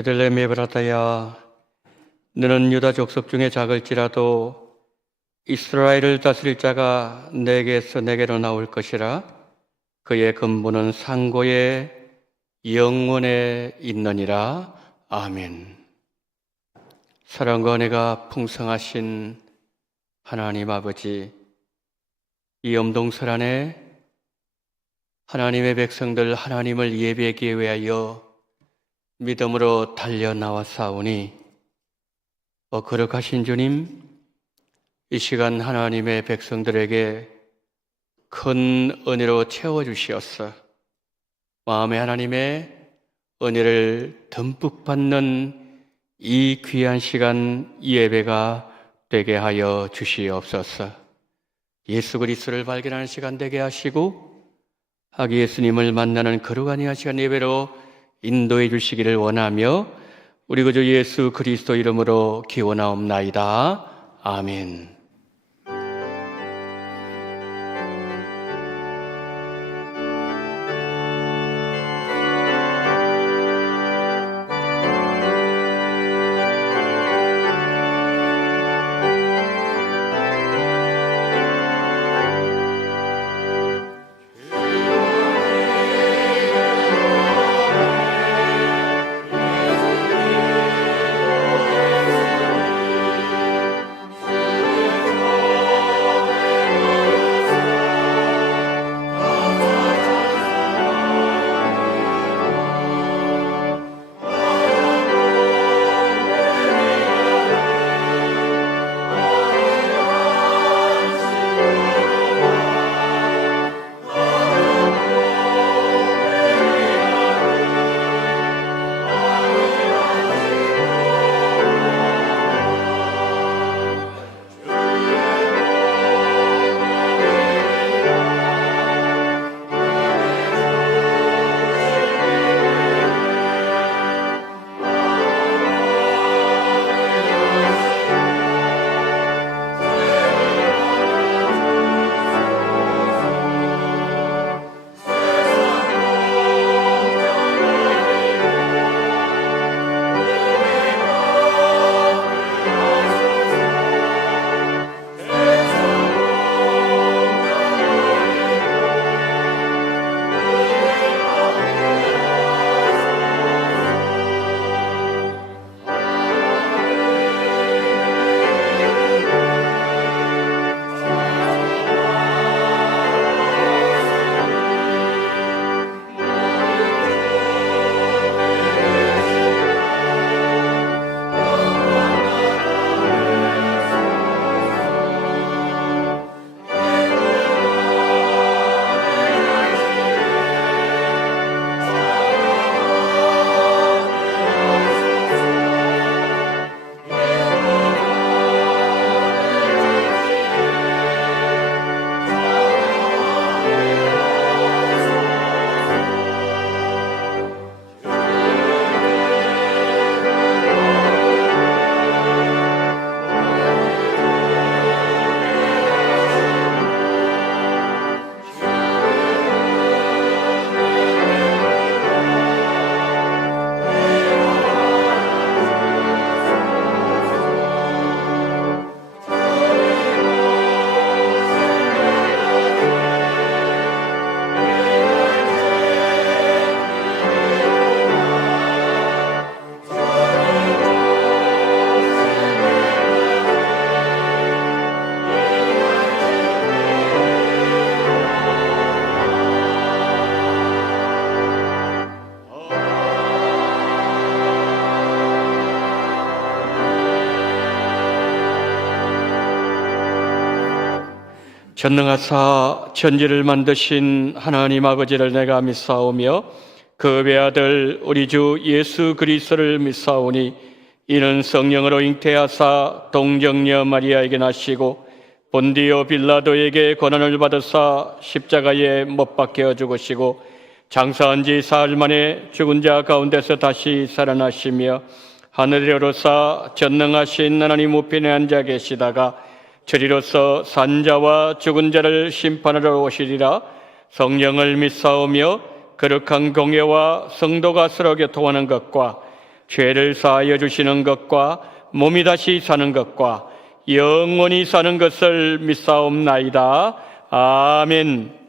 베들레헴 에브라타야, 너는 유다 족속 중에 작을지라도 이스라엘을 다스릴 자가 내게서 내게로 나올 것이라. 그의 근본은 상고의 영원에 있느니라. 아멘. 사랑과 은혜가 풍성하신 하나님 아버지, 이 엄동설 안에 하나님의 백성들 하나님을 예배하기 위하여 믿음으로 달려나왔사오니, 거룩하신 주님, 이 시간 하나님의 백성들에게 큰 은혜로 채워주시옵소서. 마음에 하나님의 은혜를 듬뿍 받는 이 귀한 시간 예배가 되게 하여 주시옵소서. 예수 그리스도를 발견하는 시간 되게 하시고 아기 예수님을 만나는 거룩한 시간 예배로 인도해 주시기를 원하며 우리 구주 예수 그리스도 이름으로 기원하옵나이다. 아멘. 전능하사 천지를 만드신 하나님 아버지를 내가 믿사오며 그 외아들 우리 주 예수 그리스도를 믿사오니, 이는 성령으로 잉태하사 동정녀 마리아에게 나시고 본디오 빌라도에게 고난을 받으사 십자가에 못 박혀 죽으시고 장사한 지 사흘 만에 죽은 자 가운데서 다시 살아나시며 하늘에 오르사 전능하신 하나님 우편에 앉아 계시다가 저리로서 산자와 죽은 자를 심판하러 오시리라. 성령을 믿사오며 거룩한 공예와 성도가 서로 교통하는 것과 죄를 사하여 주시는 것과 몸이 다시 사는 것과 영원히 사는 것을 믿사옵나이다. 아멘.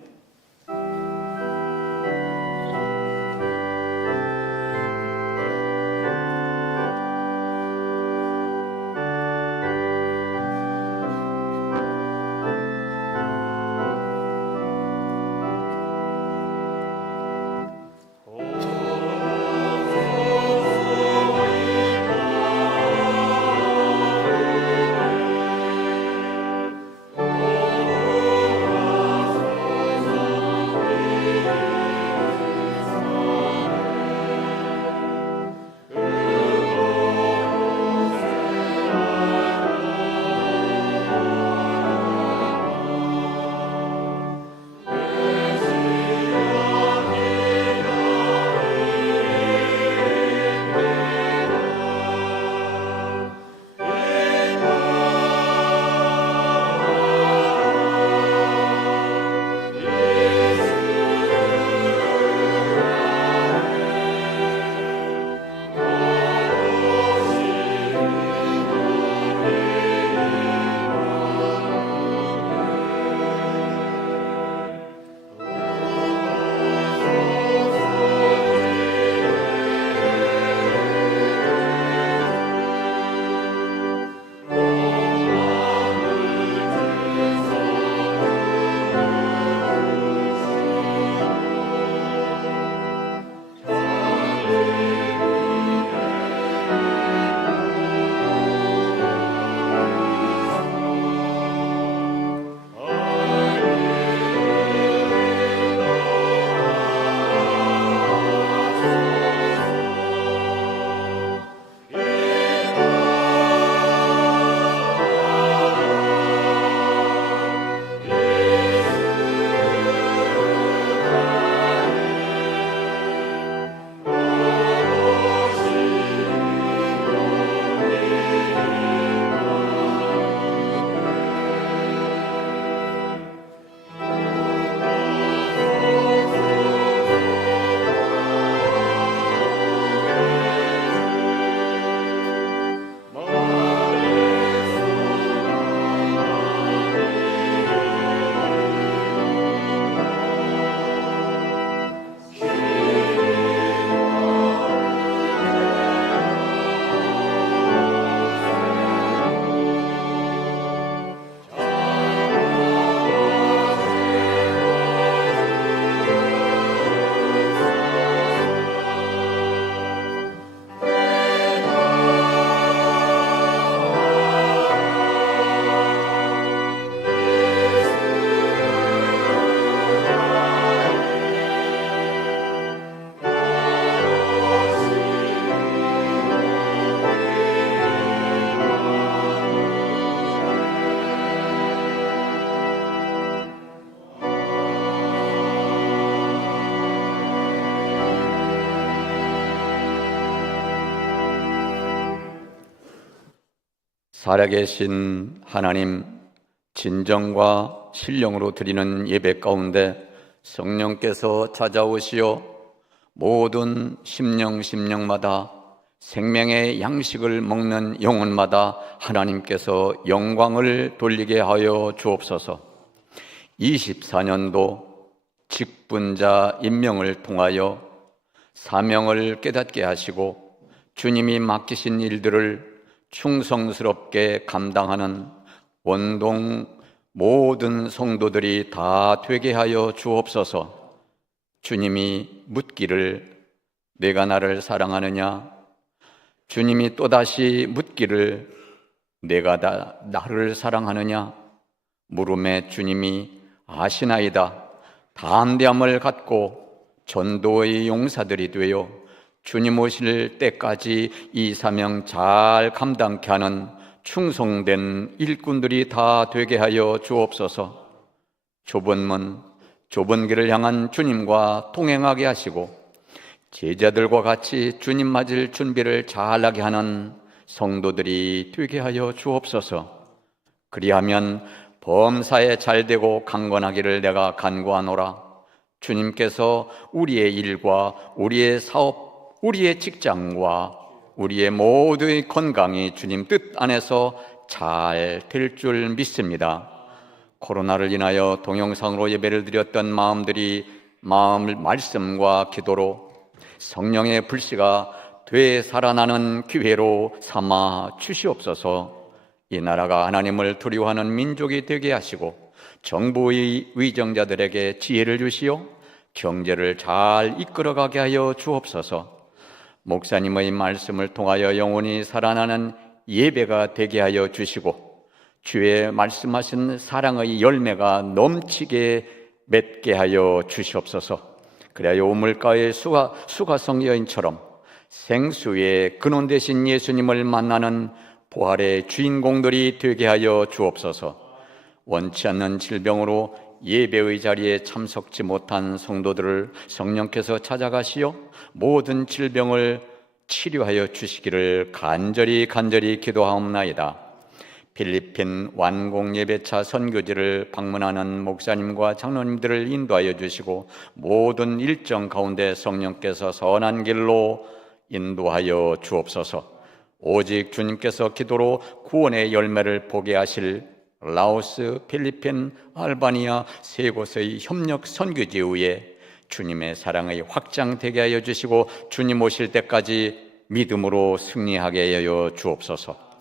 살아계신 하나님, 진정과 신령으로 드리는 예배 가운데 성령께서 찾아오시어 모든 심령마다 생명의 양식을 먹는 영혼마다 하나님께서 영광을 돌리게 하여 주옵소서. 24년도 직분자 임명을 통하여 사명을 깨닫게 하시고 주님이 맡기신 일들을 충성스럽게 감당하는 원동 모든 성도들이 다 되게 하여 주옵소서. 주님이 묻기를 내가 나를 사랑하느냐? 주님이 또다시 묻기를 내가 나를 사랑하느냐? 물음에 주님이 아시나이다. 담대함을 갖고 전도의 용사들이 되어 주님 오실 때까지 이 사명 잘 감당케 하는 충성된 일꾼들이 다 되게 하여 주옵소서. 좁은 문, 좁은 길을 향한 주님과 동행하게 하시고 제자들과 같이 주님 맞을 준비를 잘하게 하는 성도들이 되게 하여 주옵소서. 그리하면 범사에 잘되고 강건하기를 내가 간구하노라. 주님께서 우리의 일과 우리의 사업, 우리의 직장과 우리의 모두의 건강이 주님 뜻 안에서 잘 될 줄 믿습니다. 코로나를 인하여 동영상으로 예배를 드렸던 마음들이 말씀과 기도로 성령의 불씨가 되살아나는 기회로 삼아 주시옵소서. 이 나라가 하나님을 두려워하는 민족이 되게 하시고 정부의 위정자들에게 지혜를 주시어 경제를 잘 이끌어가게 하여 주옵소서. 목사님의 말씀을 통하여 영혼이 살아나는 예배가 되게 하여 주시고 주의 말씀하신 사랑의 열매가 넘치게 맺게 하여 주시옵소서. 그래야 우물가의 수가성 여인처럼 생수의 근원 되신 예수님을 만나는 부활의 주인공들이 되게 하여 주옵소서. 원치 않는 질병으로 예배의 자리에 참석지 못한 성도들을 성령께서 찾아가시어 모든 질병을 치료하여 주시기를 간절히 기도하옵나이다. 필리핀 완공예배차 선교지를 방문하는 목사님과 장로님들을 인도하여 주시고 모든 일정 가운데 성령께서 선한 길로 인도하여 주옵소서. 오직 주님께서 기도로 구원의 열매를 보게 하실 라오스, 필리핀, 알바니아 세 곳의 협력 선교지 위에 주님의 사랑의 확장되게 하여 주시고 주님 오실 때까지 믿음으로 승리하게 하여 주옵소서.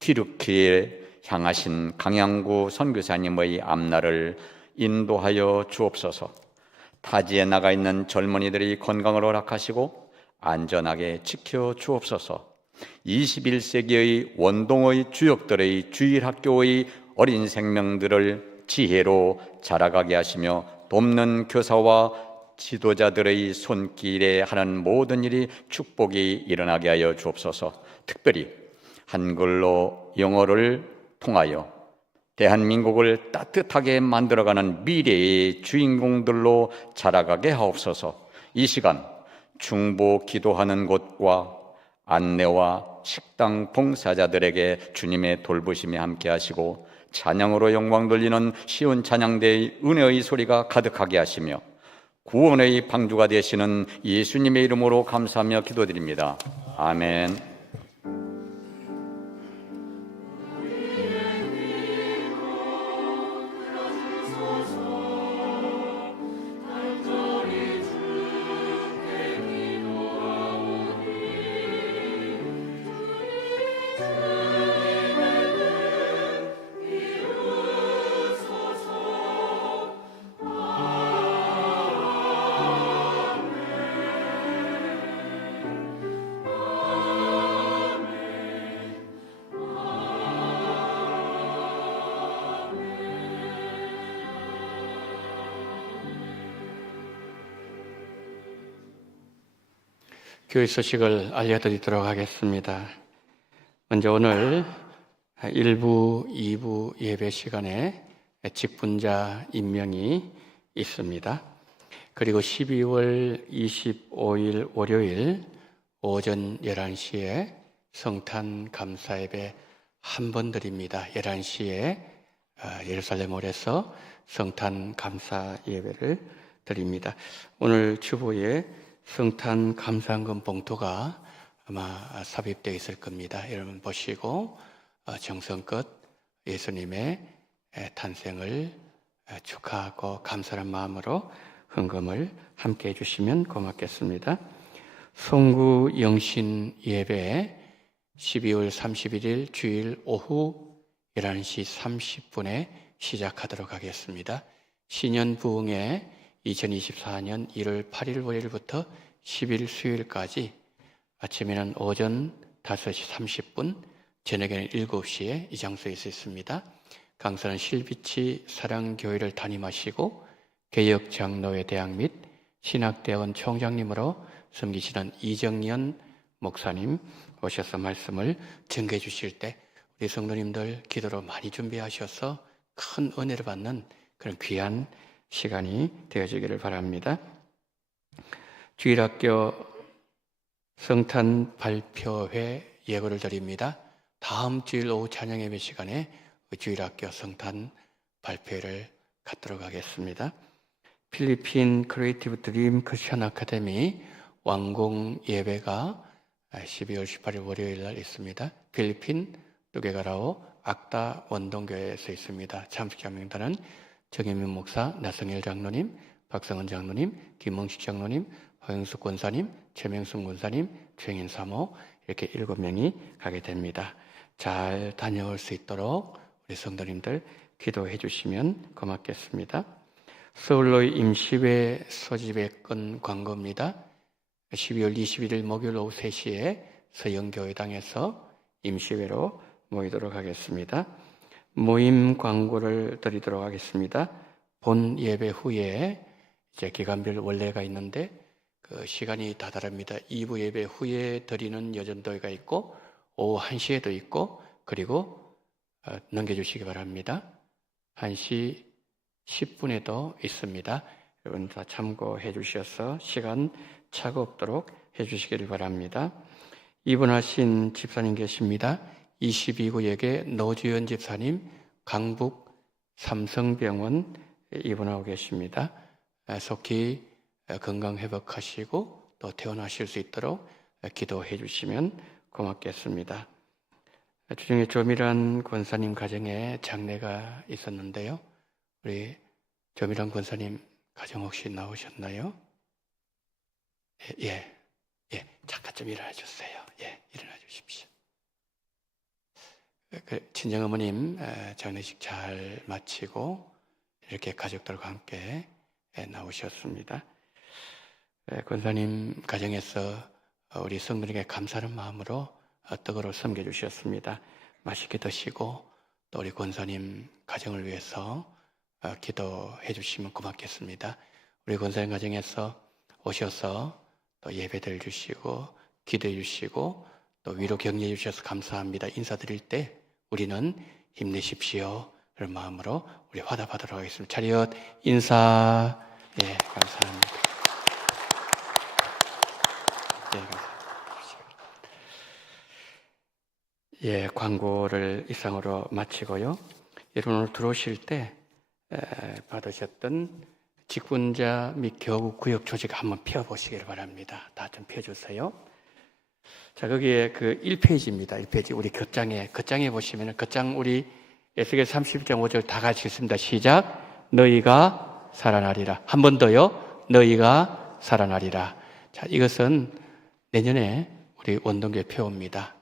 튀르키에 향하신 강양구 선교사님의 앞날을 인도하여 주옵소서. 타지에 나가 있는 젊은이들이 건강을 허락하시고 안전하게 지켜 주옵소서. 21세기의 원동의 주역들의 주일학교의 어린 생명들을 지혜로 자라가게 하시며 돕는 교사와 지도자들의 손길에 하는 모든 일이 축복이 일어나게 하여 주옵소서. 특별히 한글로 영어를 통하여 대한민국을 따뜻하게 만들어가는 미래의 주인공들로 자라가게 하옵소서. 이 시간 중보 기도하는 곳과 안내와 식당 봉사자들에게 주님의 돌보심이 함께 하시고 찬양으로 영광 돌리는 시온 찬양대의 은혜의 소리가 가득하게 하시며 구원의 방주가 되시는 예수님의 이름으로 감사하며 기도드립니다. 아멘. 교회 소식을 알려드리도록 하겠습니다. 먼저 오늘 1부, 2부 예배 시간에 직분자 임명이 있습니다. 그리고 12월 25일 월요일 오전 11시에 성탄 감사 예배 한 번 드립니다. 11시에 예루살렘홀에서 성탄 감사 예배를 드립니다. 오늘 주보에 성탄 감사헌금 봉투가 아마 삽입되어 있을 겁니다. 여러분 보시고 정성껏 예수님의 탄생을 축하하고 감사한 마음으로 헌금을 함께 해주시면 고맙겠습니다. 송구 영신 예배 12월 31일 주일 오후 11시 30분에 시작하도록 하겠습니다. 신년 부흥회 2024년 1월 8일 월요일부터 10일 수요일까지 아침에는 오전 5시 30분, 저녁에는 7시에 이 장소에 있습니다. 강사는 실비치 사랑교회를 담임하시고 개혁장로회 대학 및 신학대원 총장님으로 섬기시는 이정연 목사님 오셔서 말씀을 전개해 주실 때 우리 성도님들 기도로 많이 준비하셔서 큰 은혜를 받는 그런 귀한 시간이 되어지기를 바랍니다. 주일학교 성탄 발표회 예고를 드립니다. 다음 주일 오후 찬양 예배 시간에 주일학교 성탄 발표회를 갖도록 하겠습니다. 필리핀 크리에이티브 드림 크리스천 아카데미 완공 예배가 12월 18일 월요일 날 있습니다. 필리핀 누게가라오 악다 원동교회에서 있습니다. 참석자 명단은 정혜민 목사, 나성일 장로님, 박성은 장로님, 김홍식 장로님, 허영숙 권사님, 최명순 권사님, 최인 사모 이렇게 7명이 가게 됩니다. 잘 다녀올 수 있도록 우리 성도님들 기도해 주시면 고맙겠습니다. 서울로 임시회 소집의 건 광고입니다. 12월 21일 목요일 오후 3시에 서영교회당에서 임시회로 모이도록 하겠습니다. 모임 광고를 드리도록 하겠습니다. 본 예배 후에 이제 기간별 원래가 있는데 그 시간이 다 다릅니다. 2부 예배 후에 드리는 여전도회가 있고 오후 1시에도 있고 그리고 넘겨주시기 바랍니다. 1시 10분에도 있습니다. 여러분 다 참고해 주셔서 시간 차고 없도록 해 주시기를 바랍니다. 입원하신 집사님 계십니다. 22구역의 노주연 집사님 강북 삼성병원 입원하고 계십니다. 속히 건강 회복하시고 또 퇴원하실 수 있도록 기도해 주시면 고맙겠습니다. 주중에 조미란 권사님 가정에 장례가 있었는데요. 우리 조미란 권사님 가정 혹시 나오셨나요? 예. 잠깐 좀 일어나 주세요. 일어나 주십시오. 친정어머님 장례식 잘 마치고 이렇게 가족들과 함께 나오셨습니다. 권사님 가정에서 우리 성도에게 감사하는 마음으로 떡으로 섬겨주셨습니다. 맛있게 드시고 또 우리 권사님 가정을 위해서 기도해 주시면 고맙겠습니다. 우리 권사님 가정에서 오셔서 또 예배들 주시고 기도해 주시고 또 위로 격려해 주셔서 감사합니다. 인사드릴 때 우리는 힘내십시오. 그런 마음으로 우리 화답하도록 하겠습니다. 차렷 인사. 감사합니다. 감사합니다. 광고를 이상으로 마치고요. 여러분 오늘 들어오실 때 받으셨던 직분자 및 교구 구역 조직 한번 펴보시길 바랍니다. 다 좀 펴주세요. 자, 거기에 그 1페이지입니다. 1페이지 우리 겉장에 보시면은 겉장 우리 에스겔 32장 5절 다 같이 읽습니다. 시작. 너희가 살아나리라. 한 번 더요. 너희가 살아나리라. 자, 이것은 내년에 우리 원동교회 표어입니다.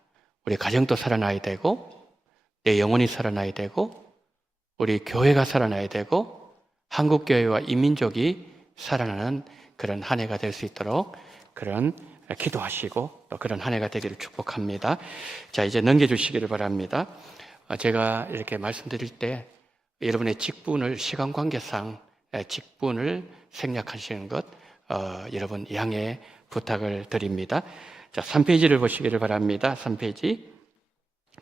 우리 가정도 살아나야 되고 내 영혼이 살아나야 되고 우리 교회가 살아나야 되고 한국교회와 이민족이 살아나는 그런 한 해가 될 수 있도록 그런 기도하시고 또 그런 한 해가 되기를 축복합니다. 자, 이제 넘겨주시기를 바랍니다. 제가 이렇게 말씀드릴 때 여러분의 직분을 시간 관계상 직분을 생략하시는 것 여러분 양해 부탁을 드립니다. 자, 3페이지를 보시기를 바랍니다. 3페이지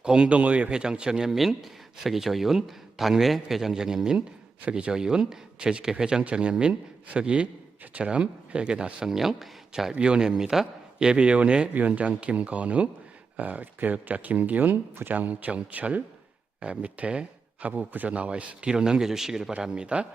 공동의회 회장 정현민, 서기 조윤, 당회 회장 정현민, 서기 조윤, 재직회 회장 정현민, 서기 최철암, 회계 나성영. 자, 위원회입니다. 예배위원회 위원장 김건우, 교역자 김기훈, 부장 정철, 밑에 하부 구조 나와 있습니다. 뒤로 넘겨주시기를 바랍니다.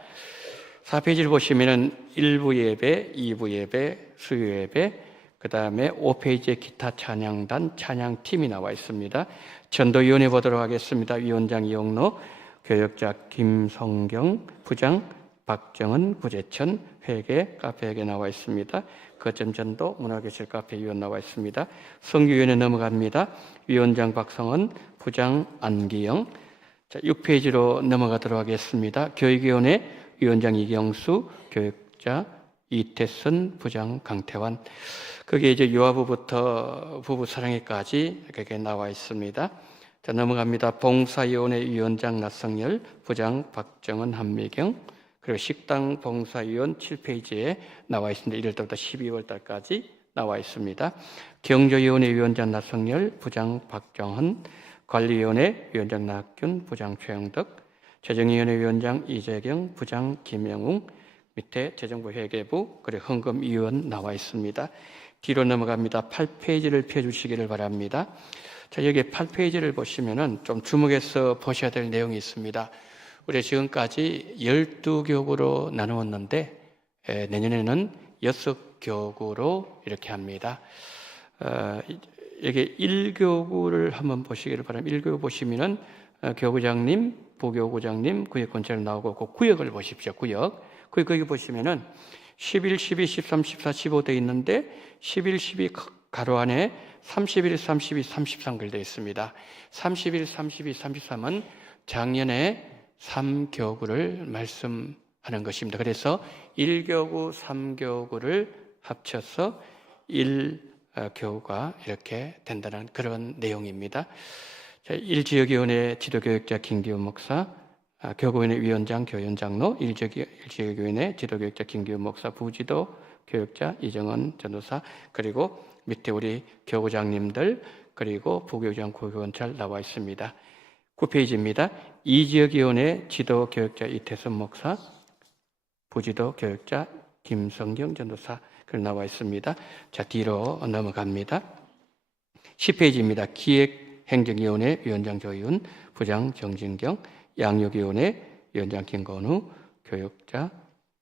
4페이지를 보시면은 1부 예배, 2부 예배, 수요 예배, 그 다음에 5페이지에 기타 찬양단, 찬양팀이 나와 있습니다. 전도위원회 보도록 하겠습니다. 위원장 이용로, 교역자 김성경, 부장 박정은, 부재천, 회계, 카페 회계 나와 있습니다. 거점 전도, 문화교실 카페 위원 나와 있습니다. 성교위원회 넘어갑니다. 위원장 박성은, 부장 안기영. 자, 6페이지로 넘어가도록 하겠습니다. 교육위원회 위원장 이경수, 교육자 이태선, 부장 강태환. 거기에 이제 유아부부터 부부 사랑회까지 이렇게 나와 있습니다. 자, 넘어갑니다. 봉사위원회 위원장 나성열, 부장 박정은, 한미경, 그리고 식당 봉사위원 7페이지에 나와 있습니다. 1월달부터 12월 달까지 나와 있습니다. 경조위원회 위원장 나성열, 부장 박정헌, 관리위원회 위원장 낙균, 부장 최영덕, 재정위원회 위원장 이재경, 부장 김영웅, 밑에 재정부 회계부, 그리고 헌금위원 나와 있습니다. 뒤로 넘어갑니다. 8페이지를 펴주시기를 바랍니다. 자, 여기 8페이지를 보시면은 좀 주목해서 보셔야 될 내용이 있습니다. 우리 지금까지 12교구로 나누었는데 내년에는 6교구로 이렇게 합니다. 이게 1교구를 한번 보시기를 바랍니다. 1교구 보시면은 교구장님, 부교구장님, 구역권처럼 나오고 그 구역을 보십시오. 구역. 거기 보시면은 11, 12, 13, 14, 15 돼 있는데 11, 12 가로 안에 31, 32, 33 글되어 있습니다. 31, 32, 33은 작년에 3교구를 말씀하는 것입니다. 그래서 1교구, 3교구를 합쳐서 1교구가 이렇게 된다는 그런 내용입니다. 1지역위원회 지도교육자 김기훈 목사, 교구위원회 위원장 교연 장로, 1지역위원회 지도교육자 김기훈 목사, 부지도 교육자 이정은 전도사, 그리고 밑에 우리 교구장님들, 그리고 부교장 고교원찰 나와 있습니다. 9페이지입니다. 2지역위원회 지도교육자 이태선 목사, 부지도 교육자 김성경 전도사 나와 있습니다. 자, 뒤로 넘어갑니다. 10페이지입니다. 기획행정위원회 위원장 조희훈, 부장 정진경, 양육위원회 위원장 김건우, 교육자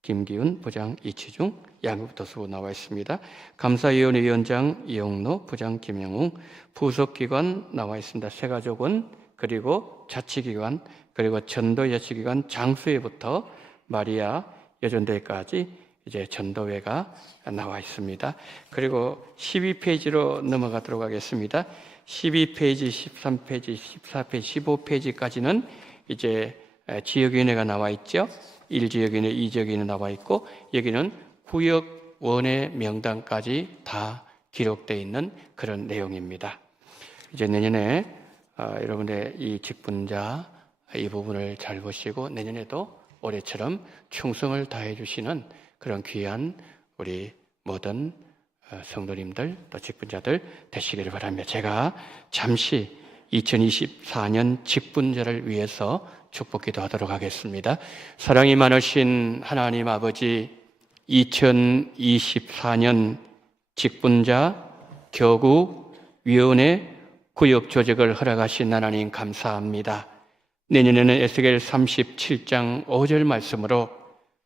김기훈, 부장 이치중, 양육도수부 나와 있습니다. 감사위원회 위원장 이용로, 부장 김영웅, 부속기관 나와 있습니다. 세가족원, 그리고 자치기관, 그리고 전도여치기관 장수회부터 마리아 여전대까지 이제 전도회가 나와 있습니다. 그리고 12페이지로 넘어가도록 하겠습니다. 12페이지, 13페이지, 14페이지, 15페이지까지는 이제 지역위원회가 나와 있죠. 1지역위원회, 2지역위원회 나와 있고, 여기는 구역원의 명단까지 다 기록되어 있는 그런 내용입니다. 이제 내년에 여러분의 이 직분자 이 부분을 잘 보시고 내년에도 올해처럼 충성을 다해 주시는 그런 귀한 우리 모든 성도님들 또 직분자들 되시기를 바랍니다. 제가 잠시 2024년 직분자를 위해서 축복 기도하도록 하겠습니다. 사랑이 많으신 하나님 아버지, 2024년 직분자, 교구, 위원회, 구역 조직을 허락하신 하나님 감사합니다. 내년에는 에스겔 37장 5절 말씀으로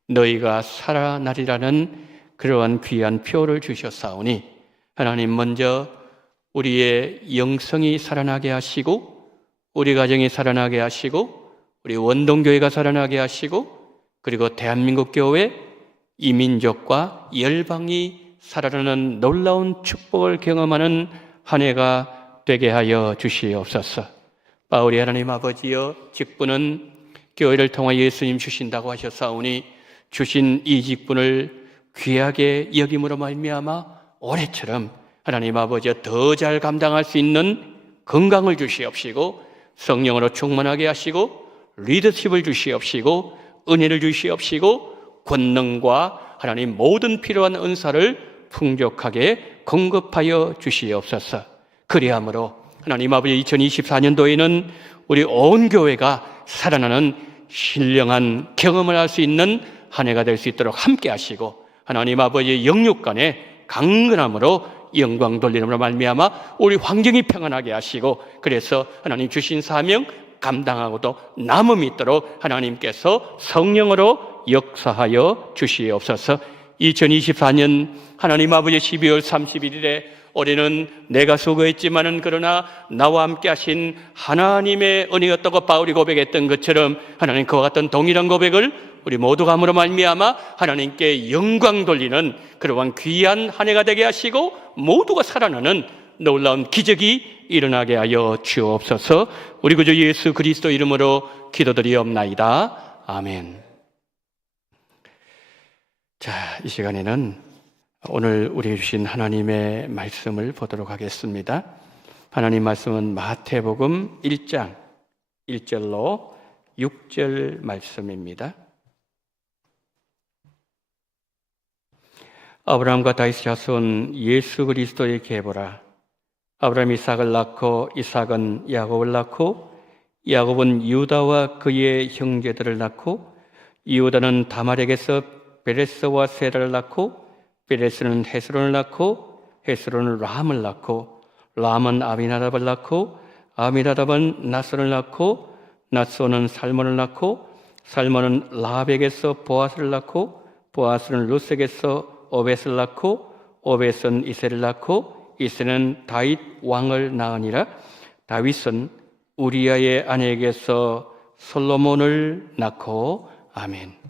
너희가 살아나리라는 그러한 귀한 표를 주셨사오니 하나님 먼저 우리의 영성이 살아나게 하시고 우리 가정이 살아나게 하시고 우리 원동교회가 살아나게 하시고 그리고 대한민국 교회 이민족과 열방이 살아나는 놀라운 축복을 경험하는 한 해가 되게 하여 주시옵소서. 바울이 하나님 아버지여 직분은 교회를 통하여 예수님 주신다고 하셨사오니 주신 이 직분을 귀하게 여김으로 말미암아 올해처럼 하나님 아버지여 더 잘 감당할 수 있는 건강을 주시옵시고 성령으로 충만하게 하시고 리더십을 주시옵시고 은혜를 주시옵시고 권능과 하나님 모든 필요한 은사를 풍족하게 공급하여 주시옵소서. 그리함으로 하나님 아버지 2024년도에는 우리 온 교회가 살아나는 신령한 경험을 할 수 있는 한 해가 될 수 있도록 함께 하시고 하나님 아버지의 영육간에 강건함으로 영광 돌리므로 말미암아 우리 환경이 평안하게 하시고 그래서 하나님 주신 사명 감당하고도 남음이 있도록 하나님께서 성령으로 역사하여 주시옵소서. 2024년 하나님 아버지 12월 31일에 올해는 내가 수고했지만은 그러나 나와 함께 하신 하나님의 은혜였다고 바울이 고백했던 것처럼 하나님 그와 같은 동일한 고백을 우리 모두가 함으로 말미암아 하나님께 영광 돌리는 그러한 귀한 한 해가 되게 하시고 모두가 살아나는 놀라운 기적이 일어나게 하여 주옵소서. 우리 구주 예수 그리스도 이름으로 기도드리옵나이다. 아멘. 자, 이 시간에는 오늘 우리에게 주신 하나님의 말씀을 보도록 하겠습니다. 하나님 말씀은 마태복음 1장 1절로 6절 말씀입니다. 아브라함과 다윗의 자손 예수 그리스도의 계보라. 아브라함이 이삭을 낳고 이삭은 야곱을 낳고 야곱은 유다와 그의 형제들을 낳고 유다는 다말에게서 베레스와 세라를 낳고 베레스는 헤스론을 낳고 헤스론은 람을 낳고 람은 아미나답을 낳고 아미나답은 나손을 낳고 나손은 살몬을 낳고 살몬은 라합에게서 보아스를 낳고 보아스는 루스에게서 오벳을 낳고 오벳은 이세를 낳고 이새는 다윗 왕을 낳으니라. 다윗은 우리아의 아내에게서 솔로몬을 낳고. 아멘.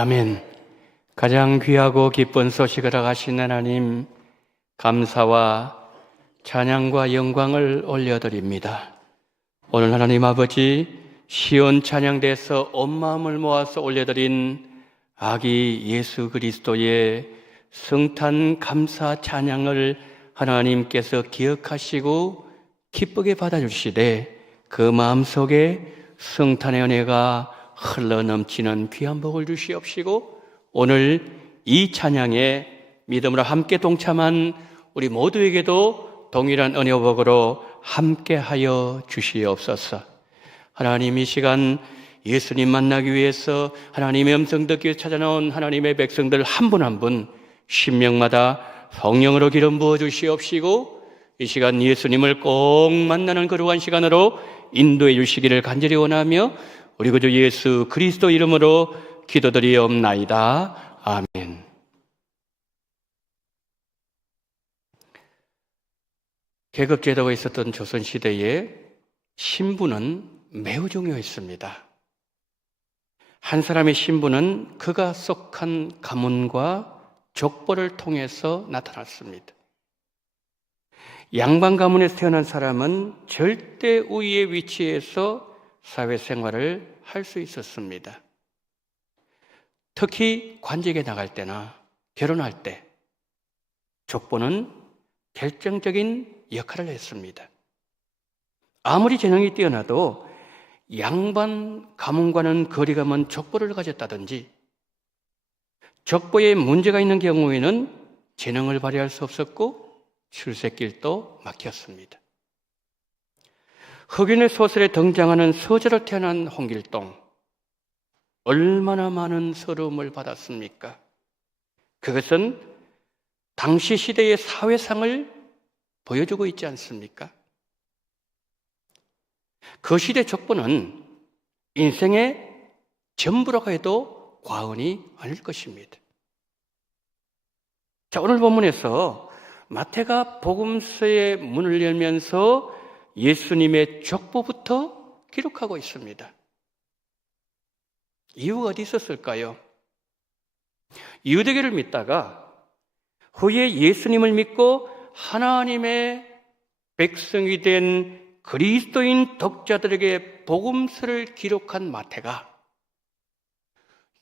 아멘. 가장 귀하고 기쁜 소식을 하신 하나님, 감사와 찬양과 영광을 올려드립니다. 오늘 하나님 아버지, 시온 찬양대에서 온 마음을 모아서 올려드린 아기 예수 그리스도의 성탄 감사 찬양을 하나님께서 기억하시고 기쁘게 받아주시되, 그 마음속에 성탄의 은혜가 흘러넘치는 귀한 복을 주시옵시고, 오늘 이 찬양에 믿음으로 함께 동참한 우리 모두에게도 동일한 은혜복으로 함께하여 주시옵소서. 하나님, 이 시간 예수님 만나기 위해서 하나님의 음성 듣기 위해 찾아나온 하나님의 백성들 한 분 한 분 심령마다 성령으로 기름 부어 주시옵시고, 이 시간 예수님을 꼭 만나는 거룩한 시간으로 인도해 주시기를 간절히 원하며 우리 구주 예수 그리스도 이름으로 기도드리옵나이다. 아멘. 계급제도가 있었던 조선시대에 신분은 매우 중요했습니다. 한 사람의 신분은 그가 속한 가문과 족보를 통해서 나타났습니다. 양반 가문에서 태어난 사람은 절대 우위의 위치에서 사회생활을 할 수 있었습니다. 특히 관직에 나갈 때나 결혼할 때 족보는 결정적인 역할을 했습니다. 아무리 재능이 뛰어나도 양반 가문과는 거리가 먼 족보를 가졌다든지 족보에 문제가 있는 경우에는 재능을 발휘할 수 없었고 출세길도 막혔습니다. 흑인의 소설에 등장하는 서재로 태어난 홍길동, 얼마나 많은 서러움을 받았습니까? 그것은 당시 시대의 사회상을 보여주고 있지 않습니까? 그 시대 족보는 인생의 전부라고 해도 과언이 아닐 것입니다. 자, 오늘 본문에서 마태가 복음서의 문을 열면서 예수님의 족보부터 기록하고 있습니다. 이유가 어디 있었을까요? 유대교를 믿다가 후에 예수님을 믿고 하나님의 백성이 된 그리스도인 독자들에게 복음서를 기록한 마태가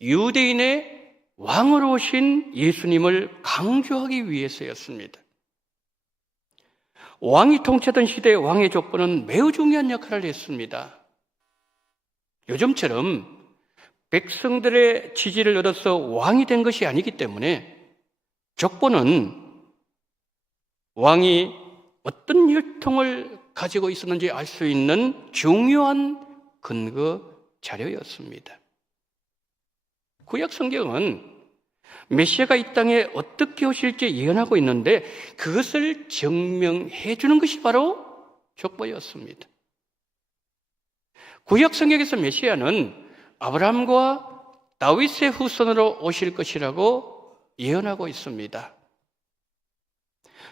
유대인의 왕으로 오신 예수님을 강조하기 위해서였습니다. 왕이 통치하던 시대의 왕의 족보는 매우 중요한 역할을 했습니다. 요즘처럼 백성들의 지지를 얻어서 왕이 된 것이 아니기 때문에 족보는 왕이 어떤 혈통을 가지고 있었는지 알 수 있는 중요한 근거 자료였습니다. 구약 성경은 메시아가 이 땅에 어떻게 오실지 예언하고 있는데 그것을 증명해 주는 것이 바로 족보였습니다. 구약 성경에서 메시아는 아브라함과 다윗의 후손으로 오실 것이라고 예언하고 있습니다.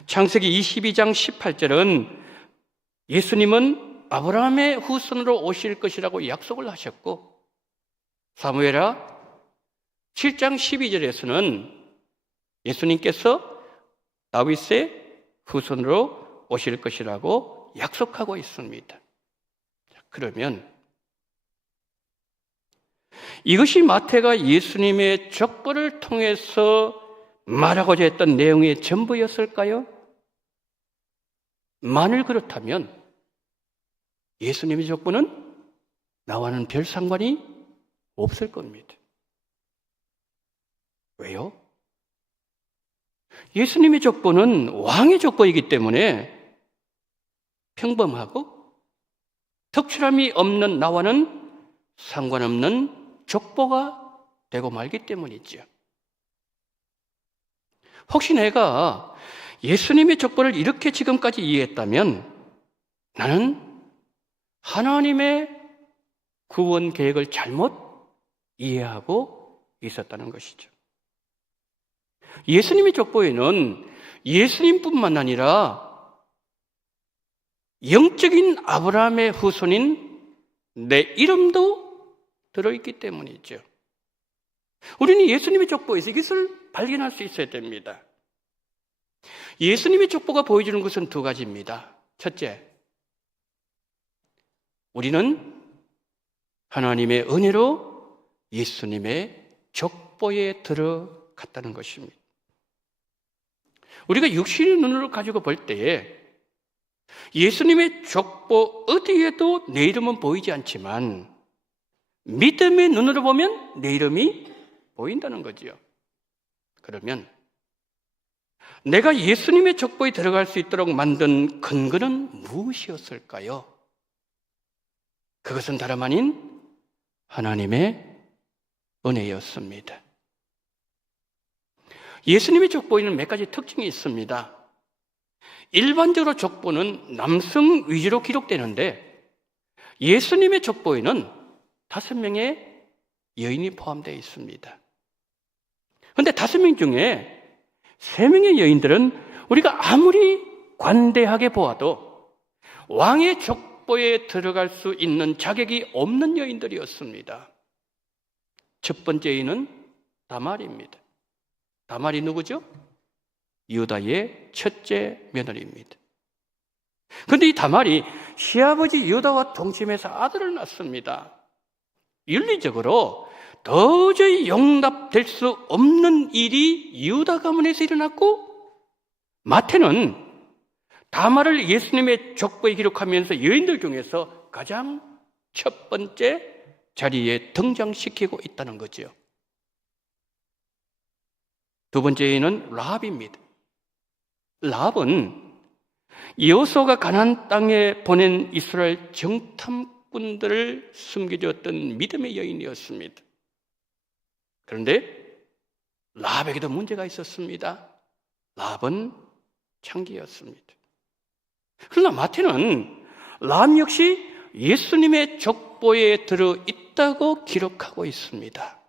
창세기 22장 18절은 예수님은 아브라함의 후손으로 오실 것이라고 약속을 하셨고, 사무엘하 7장 12절에서는 예수님께서 다윗의 후손으로 오실 것이라고 약속하고 있습니다. 그러면 이것이 마태가 예수님의 족보를 통해서 말하고자 했던 내용의 전부였을까요? 만일 그렇다면 예수님의 족보는 나와는 별 상관이 없을 겁니다. 왜요? 예수님의 족보는 왕의 족보이기 때문에 평범하고 특출함이 없는 나와는 상관없는 족보가 되고 말기 때문이죠. 혹시 내가 예수님의 족보를 이렇게 지금까지 이해했다면 나는 하나님의 구원 계획을 잘못 이해하고 있었다는 것이죠. 예수님의 족보에는 예수님뿐만 아니라 영적인 아브라함의 후손인 내 이름도 들어있기 때문이죠. 우리는 예수님의 족보에서 이것을 발견할 수 있어야 됩니다. 예수님의 족보가 보여주는 것은 두 가지입니다. 첫째, 우리는 하나님의 은혜로 예수님의 족보에 들어갔다는 것입니다. 우리가 육신의 눈으로 가지고 볼 때에 예수님의 족보 어디에도 내 이름은 보이지 않지만 믿음의 눈으로 보면 내 이름이 보인다는 거지요. 그러면 내가 예수님의 족보에 들어갈 수 있도록 만든 근거는 무엇이었을까요? 그것은 다름 아닌 하나님의 은혜였습니다. 예수님의 족보에는 몇 가지 특징이 있습니다. 일반적으로 족보는 남성 위주로 기록되는데 예수님의 족보에는 5명의 여인이 포함되어 있습니다. 그런데 5명 중에 3명의 여인들은 우리가 아무리 관대하게 보아도 왕의 족보에 들어갈 수 있는 자격이 없는 여인들이었습니다. 첫 번째 여인은 다말입니다. 다말이 누구죠? 유다의 첫째 며느리입니다. 그런데 이 다말이 시아버지 유다와 동침해서 아들을 낳습니다. 윤리적으로 도저히 용납될 수 없는 일이 유다 가문에서 일어났고, 마태는 다말을 예수님의 족보에 기록하면서 여인들 중에서 가장 첫 번째 자리에 등장시키고 있다는 거죠. 두 번째 여인은 라합입니다. 라합은 여호수아가 가나안 땅에 보낸 이스라엘 정탐꾼들을 숨겨주었던 믿음의 여인이었습니다. 그런데 라합에게도 문제가 있었습니다. 라합은 창기였습니다. 그러나 마태는 라합 역시 예수님의 족보에 들어 있다고 기록하고 있습니다.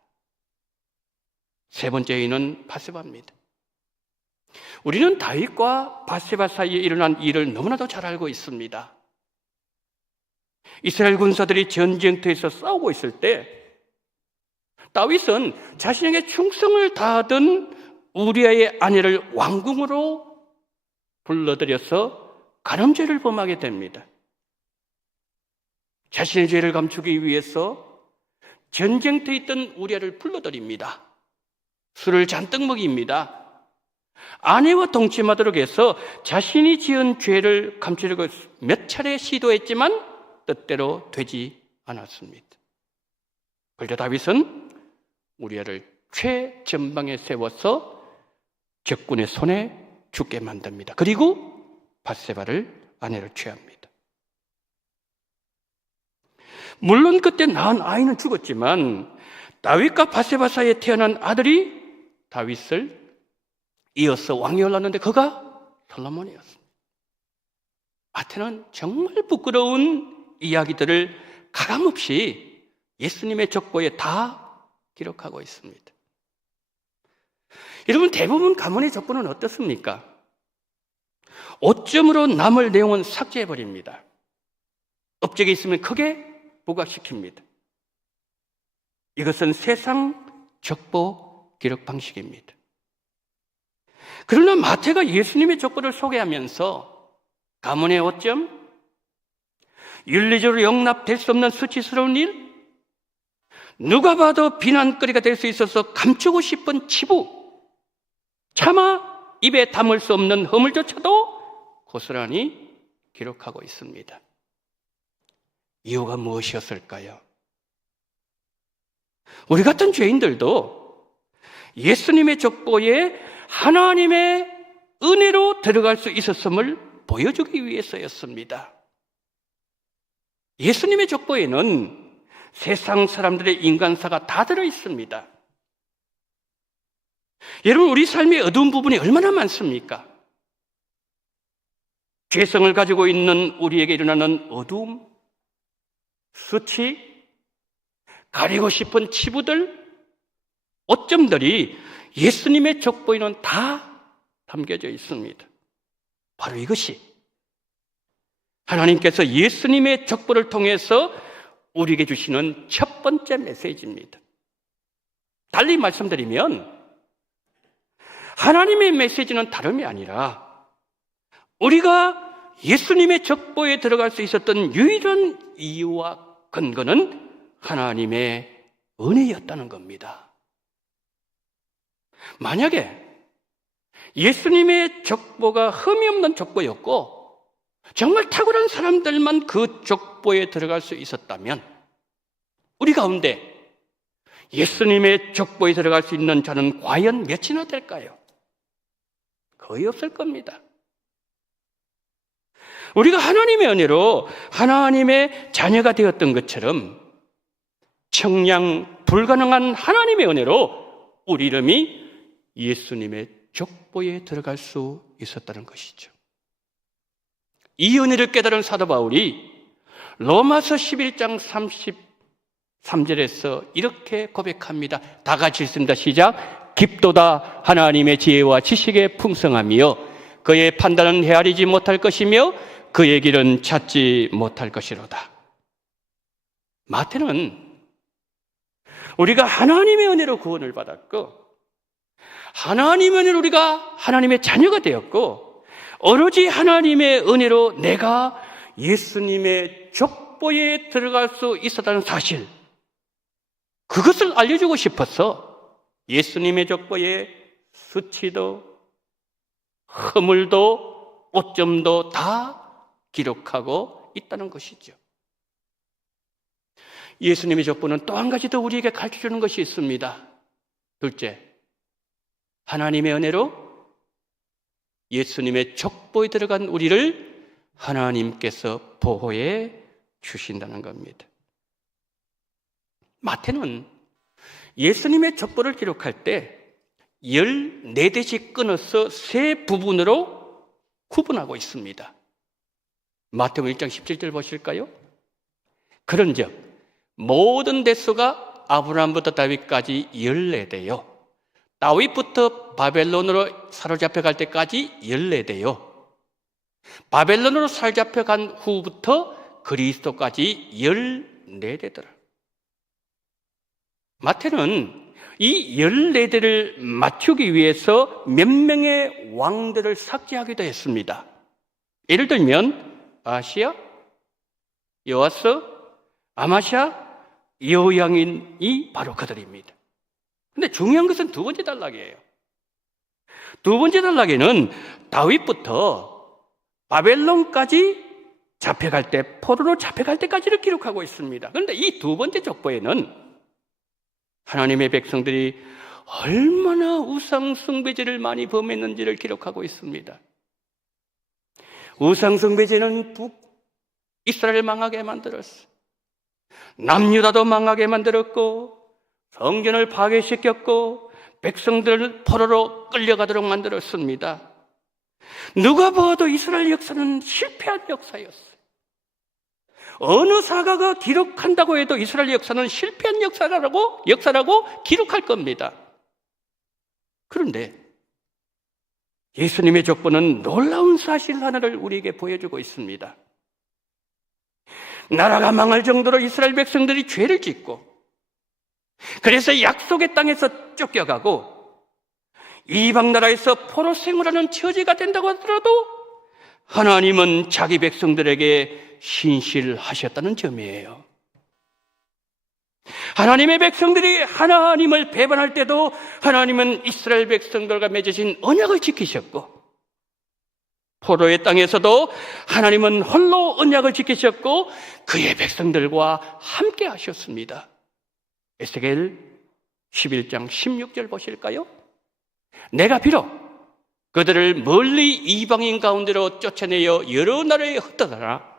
세 번째 여인은 바세바입니다. 우리는 다윗과 바세바 사이에 일어난 일을 너무나도 잘 알고 있습니다. 이스라엘 군사들이 전쟁터에서 싸우고 있을 때 다윗은 자신에게 충성을 다하던 우리아의 아내를 왕궁으로 불러들여서 간음죄를 범하게 됩니다. 자신의 죄를 감추기 위해서 전쟁터에 있던 우리아를 불러들입니다. 술을 잔뜩 먹입니다. 아내와 동침하도록 해서 자신이 지은 죄를 감추려고 몇 차례 시도했지만 뜻대로 되지 않았습니다. 그러자 다윗은 우리아를 최전방에 세워서 적군의 손에 죽게 만듭니다. 그리고 바세바를 아내로 취합니다. 물론 그때 낳은 아이는 죽었지만 다윗과 바세바 사이에 태어난 아들이 다윗을 이어서 왕이 올랐는데 그가 솔로몬이었습니다. 마태는 정말 부끄러운 이야기들을 가감없이 예수님의 족보에 다 기록하고 있습니다. 여러분, 대부분 가문의 족보는 어떻습니까? 오점으로 남을 내용은 삭제해버립니다. 업적이 있으면 크게 부각시킵니다. 이것은 세상 족보 기록 방식입니다. 그러나 마태가 예수님의 족보를 소개하면서 가문의 오점, 윤리적으로 용납될 수 없는 수치스러운 일, 누가 봐도 비난거리가 될 수 있어서 감추고 싶은 치부, 차마 입에 담을 수 없는 허물조차도 고스란히 기록하고 있습니다. 이유가 무엇이었을까요? 우리 같은 죄인들도 예수님의 족보에 하나님의 은혜로 들어갈 수 있었음을 보여주기 위해서였습니다. 예수님의 족보에는 세상 사람들의 인간사가 다 들어있습니다. 여러분, 우리 삶의 어두운 부분이 얼마나 많습니까? 죄성을 가지고 있는 우리에게 일어나는 어두움, 수치, 가리고 싶은 치부들, 오점들이 예수님의 족보에는 다 담겨져 있습니다. 바로 이것이 하나님께서 예수님의 족보를 통해서 우리에게 주시는 첫 번째 메시지입니다. 달리 말씀드리면 하나님의 메시지는 다름이 아니라 우리가 예수님의 족보에 들어갈 수 있었던 유일한 이유와 근거는 하나님의 은혜였다는 겁니다. 만약에 예수님의 족보가 흠이 없는 족보였고 정말 탁월한 사람들만 그 족보에 들어갈 수 있었다면 우리 가운데 예수님의 족보에 들어갈 수 있는 자는 과연 몇이나 될까요? 거의 없을 겁니다. 우리가 하나님의 은혜로 하나님의 자녀가 되었던 것처럼 청량 불가능한 하나님의 은혜로 우리 이름이 예수님의 족보에 들어갈 수 있었다는 것이죠. 이 은혜를 깨달은 사도 바울이 로마서 11장 33절에서 이렇게 고백합니다. 다 같이 읽습니다. 시작. 깊도다 하나님의 지혜와 지식의 풍성함이요 그의 판단은 헤아리지 못할 것이며 그의 길은 찾지 못할 것이로다. 마태는 우리가 하나님의 은혜로 구원을 받았고 하나님의 은혜로 우리가 하나님의 자녀가 되었고 오로지 하나님의 은혜로 내가 예수님의 족보에 들어갈 수 있었다는 사실, 그것을 알려주고 싶어서 예수님의 족보에 수치도 허물도 오점도 다 기록하고 있다는 것이죠. 예수님의 족보는 또 한 가지 더 우리에게 가르쳐주는 것이 있습니다. 둘째, 하나님의 은혜로 예수님의 족보에 들어간 우리를 하나님께서 보호해 주신다는 겁니다. 마태는 예수님의 족보를 기록할 때 14대씩 끊어서 세 부분으로 구분하고 있습니다. 마태복음 1장 17절 보실까요? 그런즉 모든 대소가 아브라함부터 다윗까지 14대요. 다윗부터 바벨론으로 사로잡혀갈 때까지 14대요. 바벨론으로 사로잡혀간 후부터 그리스도까지 14대더라. 마태는 이 14대를 맞추기 위해서 몇 명의 왕들을 삭제하기도 했습니다. 예를 들면 아시아, 여호아스, 아마샤, 여호양인이 바로 그들입니다. 근데 중요한 것은 두 번째 단락이에요. 두 번째 단락에는 다윗부터 바벨론까지 잡혀갈 때, 포로로 잡혀갈 때까지를 기록하고 있습니다. 그런데 이 두 번째 족보에는 하나님의 백성들이 얼마나 우상 숭배죄를 많이 범했는지를 기록하고 있습니다. 우상 숭배죄는 북이스라엘을 망하게 만들었어. 남유다도 망하게 만들었고, 성전을 파괴시켰고, 백성들을 포로로 끌려가도록 만들었습니다. 누가 봐도 이스라엘 역사는 실패한 역사였어요. 어느 사가가 기록한다고 해도 이스라엘 역사는 실패한 역사라고 기록할 겁니다. 그런데 예수님의 족보는 놀라운 사실 하나를 우리에게 보여주고 있습니다. 나라가 망할 정도로 이스라엘 백성들이 죄를 짓고, 그래서 약속의 땅에서 쫓겨가고 이방 나라에서 포로 생활하는 처지가 된다고 하더라도 하나님은 자기 백성들에게 신실하셨다는 점이에요. 하나님의 백성들이 하나님을 배반할 때도 하나님은 이스라엘 백성들과 맺으신 언약을 지키셨고, 포로의 땅에서도 하나님은 홀로 언약을 지키셨고 그의 백성들과 함께 하셨습니다. 에스겔 11장 16절 보실까요? 내가 비록 그들을 멀리 이방인 가운데로 쫓아내어 여러 나라에 흩어져라,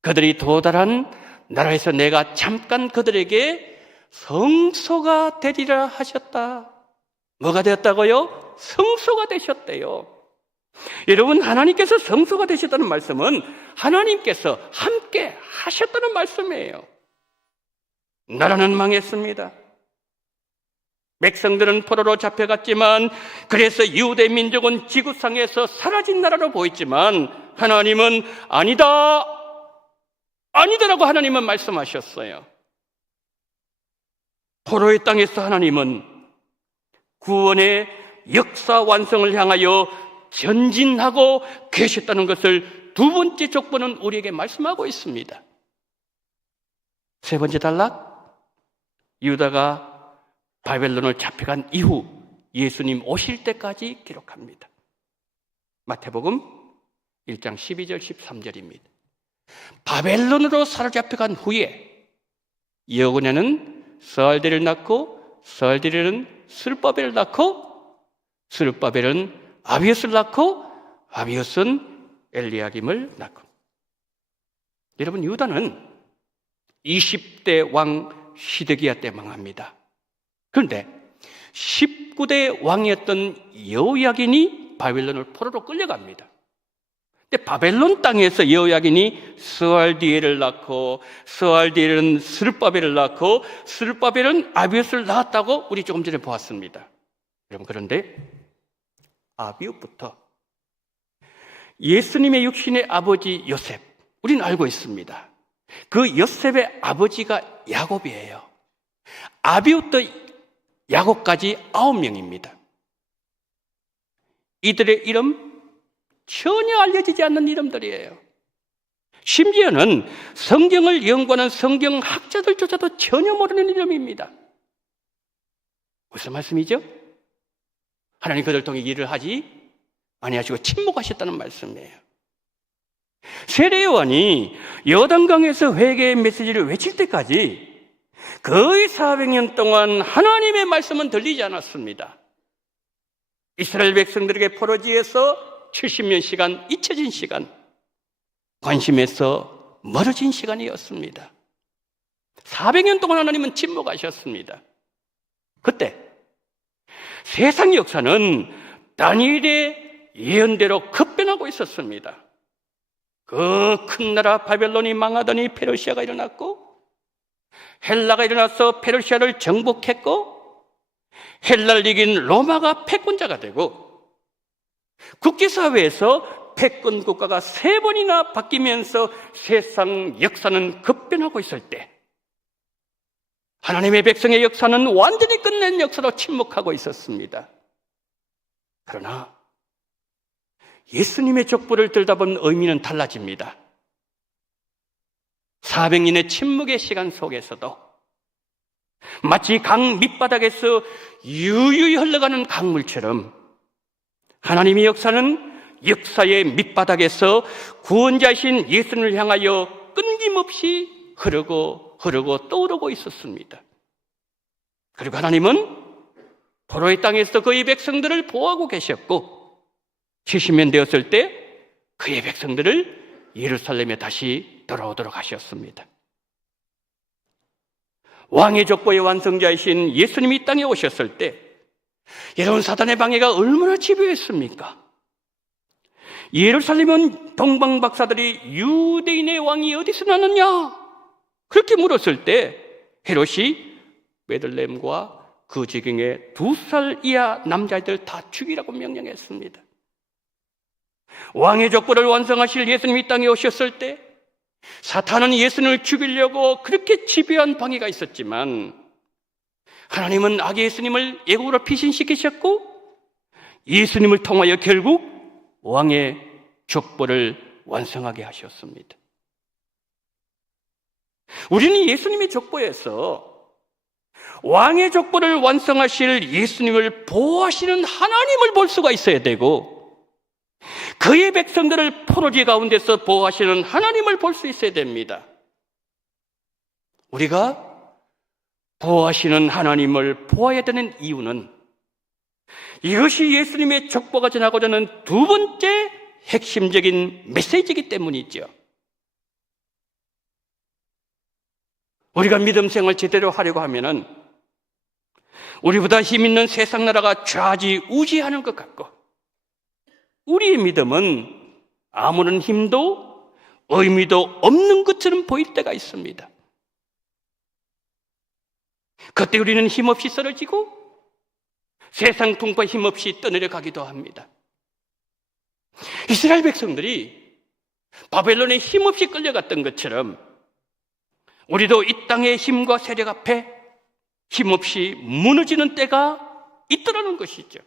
그들이 도달한 나라에서 내가 잠깐 그들에게 성소가 되리라 하셨다. 뭐가 되었다고요? 성소가 되셨대요. 여러분, 하나님께서 성소가 되셨다는 말씀은 하나님께서 함께 하셨다는 말씀이에요. 나라는 망했습니다. 백성들은 포로로 잡혀갔지만, 그래서 유대 민족은 지구상에서 사라진 나라로 보였지만 하나님은 아니다라고 하나님은 말씀하셨어요. 포로의 땅에서 하나님은 구원의 역사 완성을 향하여 전진하고 계셨다는 것을 두 번째 족보는 우리에게 말씀하고 있습니다. 세 번째 단락, 유다가 바벨론을 잡혀간 이후 예수님 오실 때까지 기록합니다. 마태복음 1장 12절 13절입니다. 바벨론으로 사로잡혀간 후에 여고냐는 스알디를 낳고, 스알디는 스룹바벨을 낳고, 스룹바벨은 아비우스를 낳고, 아비우스는 엘리야김을 낳고. 여러분, 유다는 20대 왕 시드기야 때 망합니다. 그런데 19대 왕이었던 여호야긴이 바벨론을 포로로 끌려갑니다. 근데 바벨론 땅에서 여호야긴이 스알디엘을 낳고, 스알디엘은 스룹바벨을 낳고, 스룹바벨은 아비우스를 낳았다고 우리 조금 전에 보았습니다. 여러분, 그런데 아비우부터 예수님의 육신의 아버지 요셉, 우리는 알고 있습니다. 그 요셉의 아버지가 야곱이에요. 아비우부터 야곱까지 9명입니다. 이들의 이름 전혀 알려지지 않는 이름들이에요. 심지어는 성경을 연구하는 성경학자들조차도 전혀 모르는 이름입니다. 무슨 말씀이죠? 하나님 그들 통해 일을 하지 아니하시고 침묵하셨다는 말씀이에요. 세례요한이 요단강에서 회개의 메시지를 외칠 때까지 거의 400년 동안 하나님의 말씀은 들리지 않았습니다. 이스라엘 백성들에게 포로지에서 70년 시간 잊혀진 시간, 관심에서 멀어진 시간이었습니다. 400년 동안 하나님은 침묵하셨습니다. 그때 세상 역사는 다니엘의 예언대로 급변하고 있었습니다. 그 큰 나라 바벨론이 망하더니 페르시아가 일어났고, 헬라가 일어나서 페르시아를 정복했고, 헬라를 이긴 로마가 패권자가 되고, 국제사회에서 패권 국가가 3번이나 바뀌면서 세상 역사는 급변하고 있을 때, 하나님의 백성의 역사는 완전히 끝낸 역사로 침묵하고 있었습니다. 그러나 예수님의 족보를 들여다본 의미는 달라집니다. 400년의 침묵의 시간 속에서도 마치 강 밑바닥에서 유유히 흘러가는 강물처럼 하나님의 역사는 역사의 밑바닥에서 구원자이신 예수님을 향하여 끊김없이 흐르고 떠오르고 있었습니다. 그리고 하나님은 포로의 땅에서 그의 백성들을 보호하고 계셨고, 70년 되었을 때 그의 백성들을 예루살렘에 다시 돌아오도록 하셨습니다. 왕의 족보의 완성자이신 예수님이 이 땅에 오셨을 때 여러분, 사단의 방해가 얼마나 집요했습니까? 예루살렘은 동방박사들이 유대인의 왕이 어디서 나느냐 그렇게 물었을 때 헤롯이 베들레헴과 그 지경의 2살 이하 남자애들 다 죽이라고 명령했습니다. 왕의 족보를 완성하실 예수님이 이 땅에 오셨을 때 사탄은 예수님을 죽이려고 그렇게 집요한 방해가 있었지만, 하나님은 악의 예수님을 애국으로 피신시키셨고, 예수님을 통하여 결국 왕의 족보를 완성하게 하셨습니다. 우리는 예수님의 족보에서 왕의 족보를 완성하실 예수님을 보호하시는 하나님을 볼 수가 있어야 되고, 그의 백성들을 포로지 가운데서 보호하시는 하나님을 볼 수 있어야 됩니다. 우리가 보호하시는 하나님을 보아야 되는 이유는 이것이 예수님의 족보가 전하고자 하는 두 번째 핵심적인 메시지이기 때문이죠. 우리가 믿음 생활 제대로 하려고 하면은 우리보다 힘 있는 세상 나라가 좌지우지하는 것 같고, 우리의 믿음은 아무런 힘도 의미도 없는 것처럼 보일 때가 있습니다. 그때 우리는 힘없이 쓰러지고 세상 풍파 힘없이 떠내려 가기도 합니다. 이스라엘 백성들이 바벨론에 힘없이 끌려갔던 것처럼 우리도 이 땅의 힘과 세력 앞에 힘없이 무너지는 때가 있더라는 것이죠.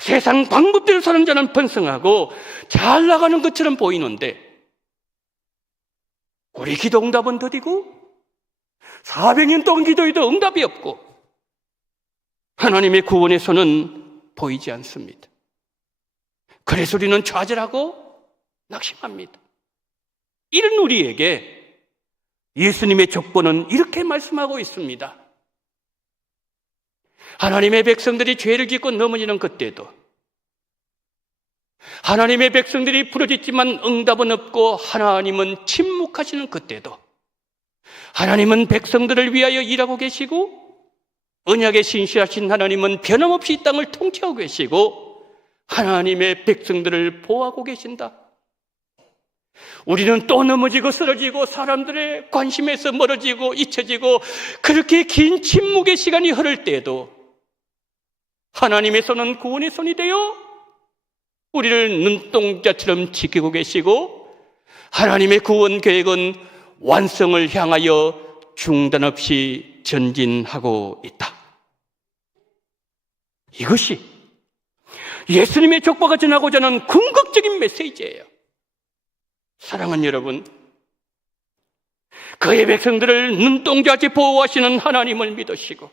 세상 방법대로 사는 자는 번성하고 잘 나가는 것처럼 보이는데, 우리 기도 응답은 더디고 400년 동안 기도해도 응답이 없고 하나님의 구원의 손은 보이지 않습니다. 그래서 우리는 좌절하고 낙심합니다. 이런 우리에게 예수님의 족보는 이렇게 말씀하고 있습니다. 하나님의 백성들이 죄를 짓고 넘어지는 그때도, 하나님의 백성들이 부르짖지만 응답은 없고 하나님은 침묵하시는 그때도, 하나님은 백성들을 위하여 일하고 계시고 언약에 신실하신 하나님은 변함없이 이 땅을 통치하고 계시고 하나님의 백성들을 보호하고 계신다. 우리는 또 넘어지고 쓰러지고 사람들의 관심에서 멀어지고 잊혀지고 그렇게 긴 침묵의 시간이 흐를 때에도 하나님의 손은 구원의 손이 되어 우리를 눈동자처럼 지키고 계시고, 하나님의 구원 계획은 완성을 향하여 중단 없이 전진하고 있다. 이것이 예수님의 족보가 전하고자 하는 궁극적인 메시지예요. 사랑하는 여러분, 그의 백성들을 눈동자같이 보호하시는 하나님을 믿으시고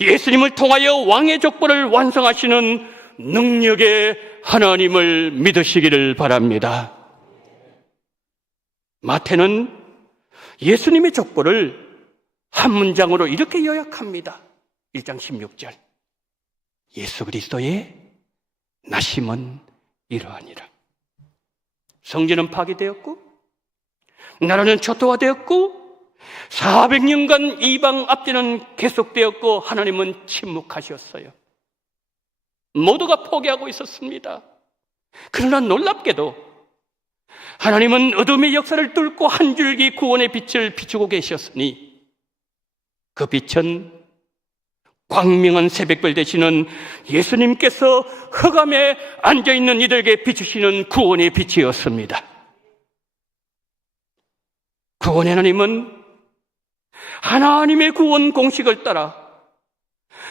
예수님을 통하여 왕의 족보를 완성하시는 능력의 하나님을 믿으시기를 바랍니다. 마태는 예수님의 족보를 한 문장으로 이렇게 요약합니다. 1장 16절. 예수 그리스도의 나심은 이러하니라. 성전은 파괴되었고 나라는 초토화되었고 400년간 이방 압제는 계속되었고 하나님은 침묵하셨어요. 모두가 포기하고 있었습니다. 그러나 놀랍게도 하나님은 어둠의 역사를 뚫고 한 줄기 구원의 빛을 비추고 계셨으니 그 빛은 광명한 새벽별 되시는 예수님께서 흑암에 앉아있는 이들에게 비추시는 구원의 빛이었습니다. 구원의 하나님은 하나님의 구원 공식을 따라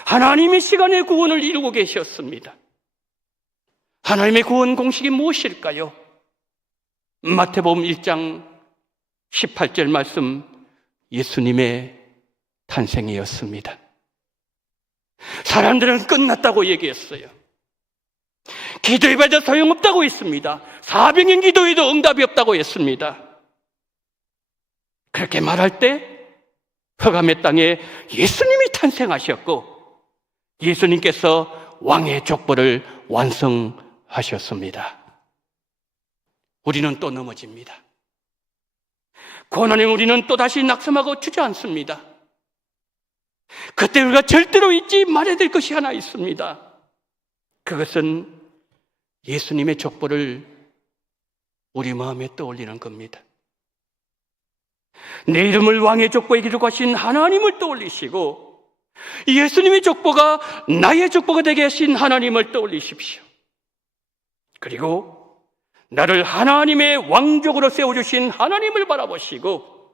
하나님의 시간의 구원을 이루고 계셨습니다. 하나님의 구원 공식이 무엇일까요? 마태복음 1장 18절 말씀, 예수님의 탄생이었습니다. 사람들은 끝났다고 얘기했어요. 기도해봐도 소용없다고 했습니다. 400년 기도해도 응답이 없다고 했습니다. 그렇게 말할 때 흑암의 땅에 예수님이 탄생하셨고 예수님께서 왕의 족보를 완성하셨습니다. 우리는 또 넘어집니다. 고난에 우리는 또다시 낙심하고 주저앉습니다. 그때 우리가 절대로 잊지 말아야 될 것이 하나 있습니다. 그것은 예수님의 족보를 우리 마음에 떠올리는 겁니다. 내 이름을 왕의 족보에 기록하신 하나님을 떠올리시고 예수님의 족보가 나의 족보가 되게 하신 하나님을 떠올리십시오. 그리고 나를 하나님의 왕족으로 세워주신 하나님을 바라보시고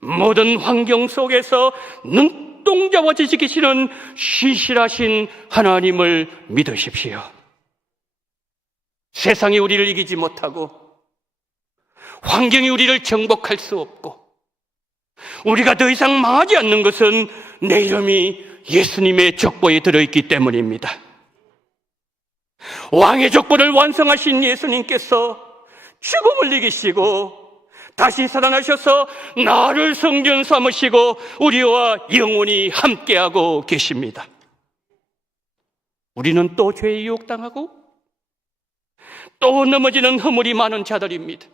모든 환경 속에서 눈동자와 지키시는 신실하신 하나님을 믿으십시오. 세상이 우리를 이기지 못하고 환경이 우리를 정복할 수 없고 우리가 더 이상 망하지 않는 것은 내 이름이 예수님의 족보에 들어있기 때문입니다. 왕의 족보를 완성하신 예수님께서 죽음을 이기시고 다시 살아나셔서 나를 성전 삼으시고 우리와 영원히 함께하고 계십니다. 우리는 또 죄에 유혹당하고 또 넘어지는 허물이 많은 자들입니다.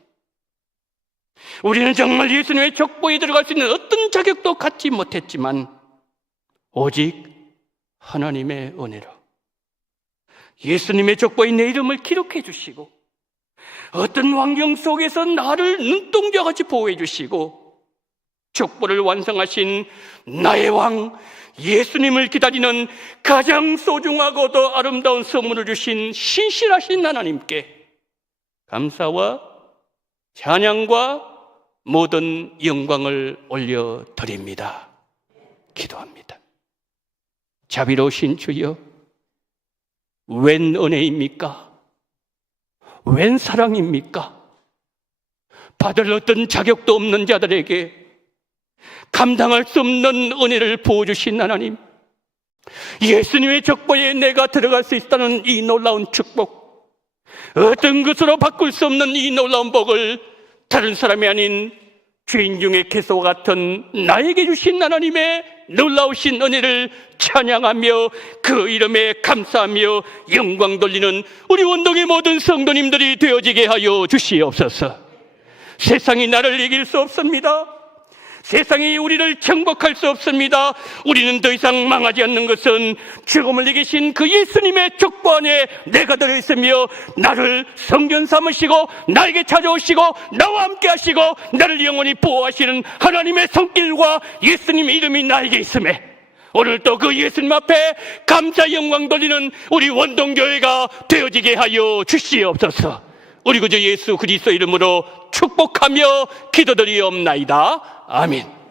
우리는 정말 예수님의 족보에 들어갈 수 있는 어떤 자격도 갖지 못했지만 오직 하나님의 은혜로 예수님의 족보에 내 이름을 기록해 주시고 어떤 환경 속에서 나를 눈동자같이 보호해 주시고 족보를 완성하신 나의 왕 예수님을 기다리는 가장 소중하고도 아름다운 선물을 주신 신실하신 하나님께 감사와 찬양과 모든 영광을 올려드립니다. 기도합니다. 자비로우신 주여, 웬 은혜입니까? 웬 사랑입니까? 받을 어떤 자격도 없는 자들에게 감당할 수 없는 은혜를 부어주신 하나님, 예수님의 족보에 내가 들어갈 수 있다는 이 놀라운 축복, 어떤 것으로 바꿀 수 없는 이 놀라운 복을 다른 사람이 아닌 주인 중에 개소와 같은 나에게 주신 하나님의 놀라우신 은혜를 찬양하며 그 이름에 감사하며 영광 돌리는 우리 원동의 모든 성도님들이 되어지게 하여 주시옵소서. 세상이 나를 이길 수 없습니다. 세상이 우리를 정복할 수 없습니다. 우리는 더 이상 망하지 않는 것은 죽음을 이기신 그 예수님의 족보 안에 내가 들어있으며 나를 성전 삼으시고 나에게 찾아오시고 나와 함께 하시고 나를 영원히 보호하시는 하나님의 손길과 예수님의 이름이 나에게 있음에 오늘 또 그 예수님 앞에 감사 영광 돌리는 우리 원동교회가 되어지게 하여 주시옵소서. 우리 구주 예수 그리스도 이름으로 축복하며 기도드리옵나이다. 아멘.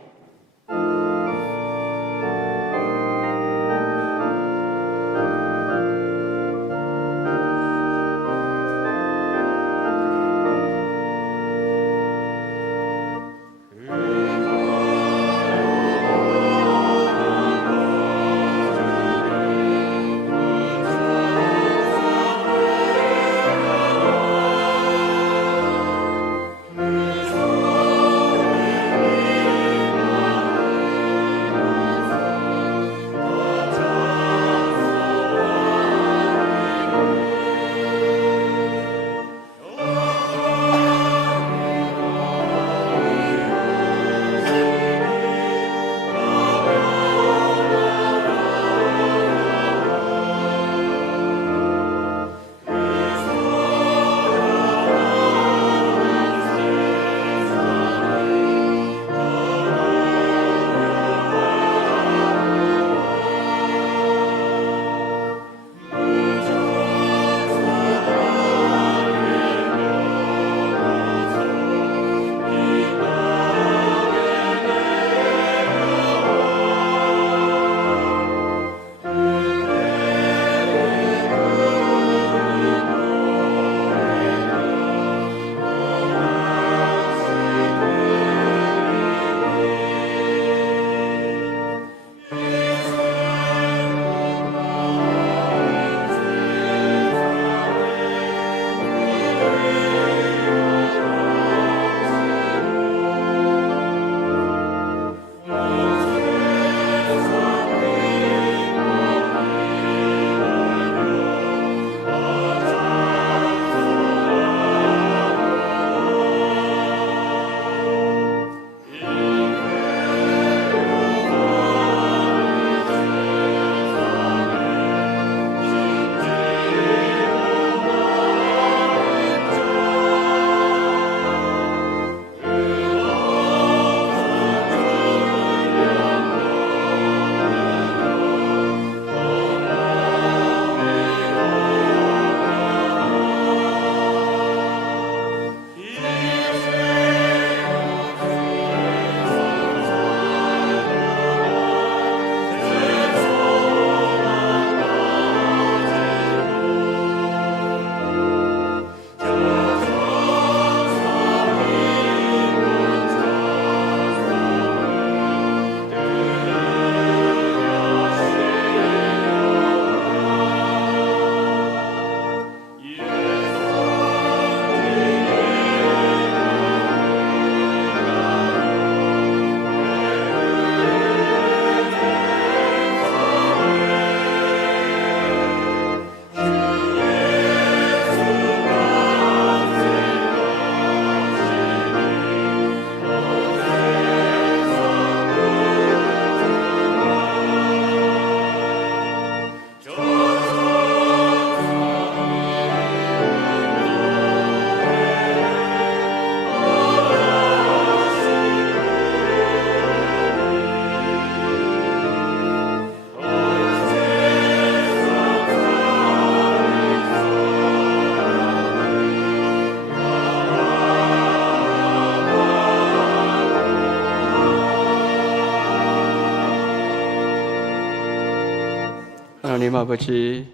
하나님 아버지,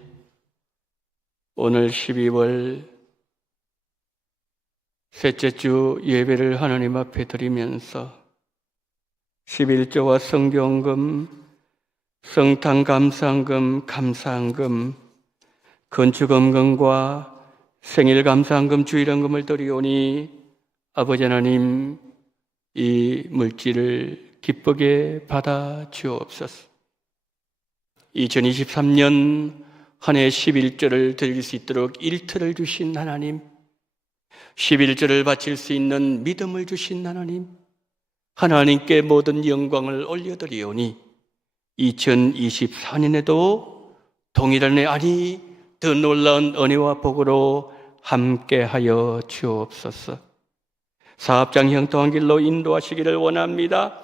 오늘 12월 셋째 주 예배를 하나님 앞에 드리면서 11조와 성경금, 성탄 감사헌금, 감사헌금, 건축헌금과 생일 감사헌금, 주일헌금을 드리오니 아버지 하나님, 이 물질을 기쁘게 받아 주옵소서. 2023년 한 해 11조를 드릴 수 있도록 일터를 주신 하나님, 11조를 바칠 수 있는 믿음을 주신 하나님, 하나님께 모든 영광을 올려드리오니 2024년에도 동일한 해 아니 더 놀라운 은혜와 복으로 함께하여 주옵소서. 사업장 형통한 길로 인도하시기를 원합니다.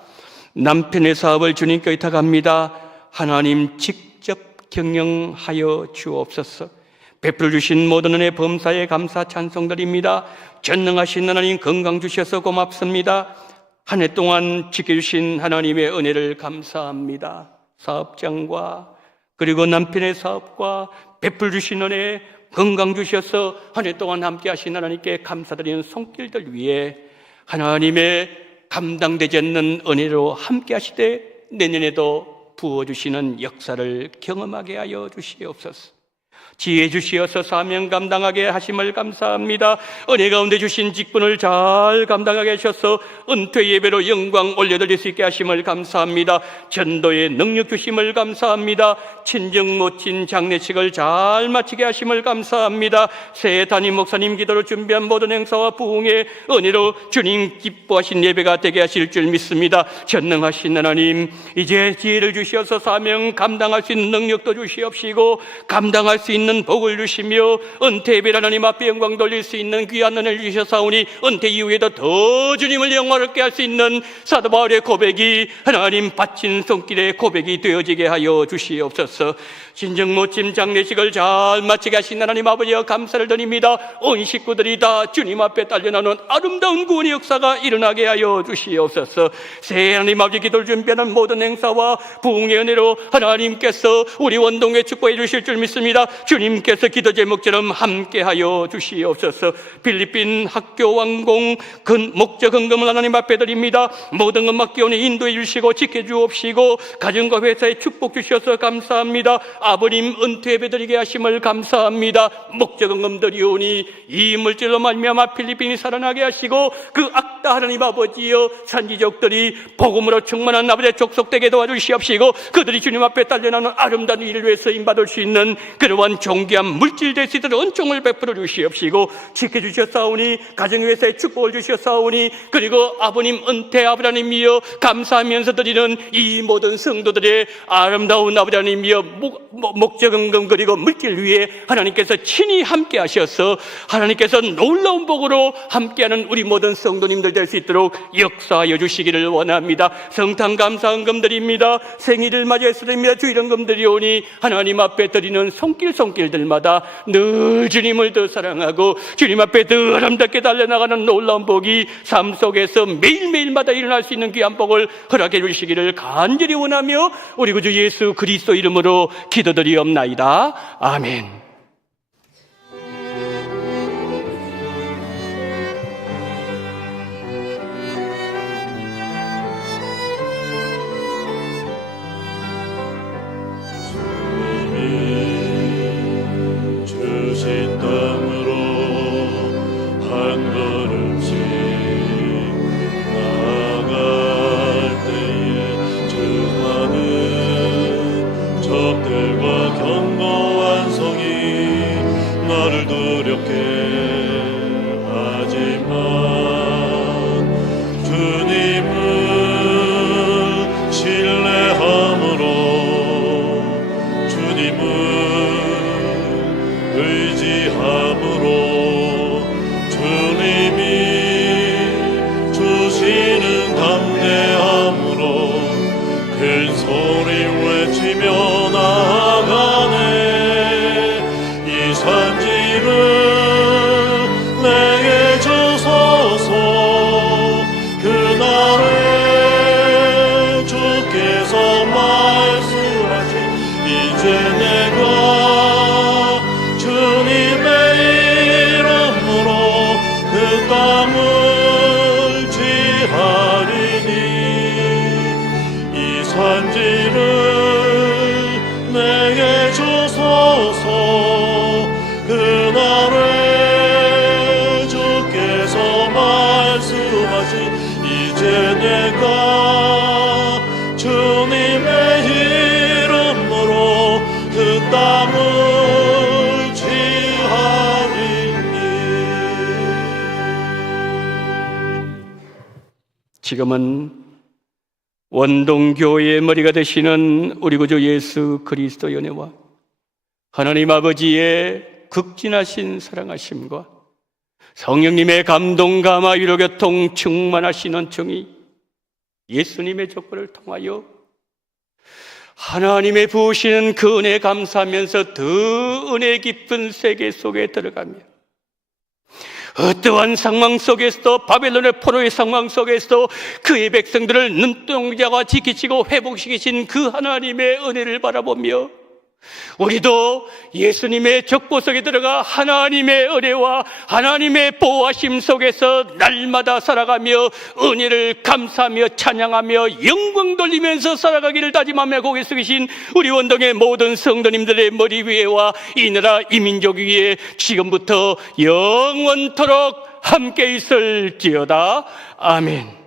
남편의 사업을 주님께 의탁합니다. 하나님 직접 경영하여 주옵소서. 베풀어 주신 모든 은혜 범사에 감사 찬송드립니다. 전능하신 하나님 건강 주셔서 고맙습니다. 한 해 동안 지켜주신 하나님의 은혜를 감사합니다. 사업장과 그리고 남편의 사업과 베풀어 주신 은혜, 건강 주셔서 한 해 동안 함께 하신 하나님께 감사드리는 손길들 위해 하나님의 감당되지 않는 은혜로 함께 하시되 내년에도 부어주시는 역사를 경험하게 하여 주시옵소서. 지혜 주시어서 사명 감당하게 하심을 감사합니다. 은혜 가운데 주신 직분을 잘 감당하게 하셔서 은퇴 예배로 영광 올려드릴 수 있게 하심을 감사합니다. 전도의 능력 주심을 감사합니다. 친정 모친 장례식을 잘 마치게 하심을 감사합니다. 새 담임 목사님 기도로 준비한 모든 행사와 부흥의 은혜로 주님 기뻐하신 예배가 되게 하실 줄 믿습니다. 전능하신 하나님, 이제 지혜를 주시어서 사명 감당할 수 있는 능력도 주시옵시고 감당할 수 있는 복을 주시며 은퇴 예배 하나님 앞에 영광 돌릴 수 있는 귀한 은혜를 주셔사오니 은퇴 이후에도 더 주님을 영화롭게 할 수 있는 사도 바울의 고백이 하나님 바친 손길의 고백이 되어지게 하여 주시옵소서. 진정 모침 장례식을 잘 마치게 하신 하나님 아버지여 감사를 드립니다. 온 식구들이 다 주님 앞에 딸려나오는 아름다운 구원의 역사가 일어나게 하여 주시옵소서. 새 하나님 아버지 기도를 준비하는 모든 행사와 부흥의 은혜로 하나님께서 우리 원동에 축복해 주실 줄 믿습니다. 주님께서 기도 제목처럼 함께하여 주시옵소서. 필리핀 학교 완공 목적 헌금을 하나님 앞에 드립니다. 모든 음악기원에 인도해 주시고 지켜주옵시고 가정과 회사에 축복 주셔서 감사합니다. 아버님 은퇴 예배 드리게 하심을 감사합니다. 목적 헌금 드리오니 이 물질로 말미암아 필리핀이 살아나게 하시고 그 악다 하나님 아버지여 산지족들이 복음으로 충만한 아버지의 족속되게 도와주시옵시고 그들이 주님 앞에 딸려나오는 아름다운 일을 위해 쓰임받을 수 있는 그러한 존귀한 물질 될 수 있도록 은총을 베풀어 주시옵시고 지켜주셨사오니 가정회사에 축복을 주셨사오니 그리고 아버님 은퇴 아버지 하나님이여 감사하면서 드리는 이 모든 성도들의 아름다운 아버지 하나님이여 목적헌금 그리고 물질 위에 하나님께서 친히 함께 하셔서 하나님께서 놀라운 복으로 함께하는 우리 모든 성도님들 될 수 있도록 역사하여 주시기를 원합니다. 성탄 감사헌금 드립니다. 생일을 맞이해서 드립니다. 주일헌금 드리오니 하나님 앞에 드리는 손길들마다 늘 주님을 더 사랑하고 주님 앞에 더 아름답게 달려나가는 놀라운 복이 삶 속에서 매일매일마다 일어날 수 있는 귀한 복을 허락해 주시기를 간절히 원하며 우리 구주 예수 그리스도 이름으로 기도드리옵나이다. 아멘. 주신 땅으로 한 걸음씩 나아갈 때에 주하는 적들과 견고한 성이 때까지 이제 내가 주님의 이름으로 그 땀을 취하리니. 지금은 원동교회의 머리가 되시는 우리 구주 예수 그리스도의 은혜와 하나님 아버지의 극진하신 사랑하심과 성령님의 감동, 감화, 위로, 교통, 충만하신 정의, 예수님의 족보를 통하여 하나님의 부으시는 그 은혜에 감사하면서 더 은혜 깊은 세계 속에 들어가며 어떠한 상황 속에서도, 바벨론의 포로의 상황 속에서도 그의 백성들을 눈동자와 지키시고 회복시키신 그 하나님의 은혜를 바라보며 우리도 예수님의 족보 속에 들어가 하나님의 은혜와 하나님의 보호하심 속에서 날마다 살아가며 은혜를 감사하며 찬양하며 영광 돌리면서 살아가기를 다짐하며 고개 숙이신 우리 원동의 모든 성도님들의 머리 위에와 이 나라 이 민족 위에 지금부터 영원토록 함께 있을지어다. 아멘.